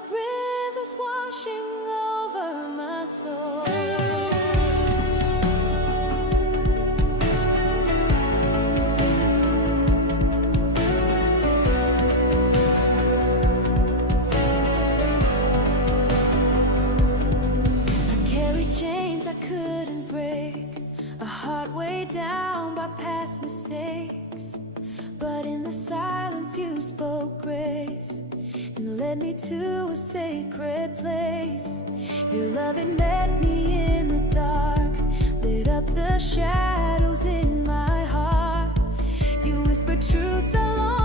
like rivers washing over my soul. Chains I couldn't break, a heart weighed down by past mistakes. But in the silence you spoke grace and led me to a sacred place. Your love, it met me in the dark, lit up the shadows in my heart. You whispered truths I long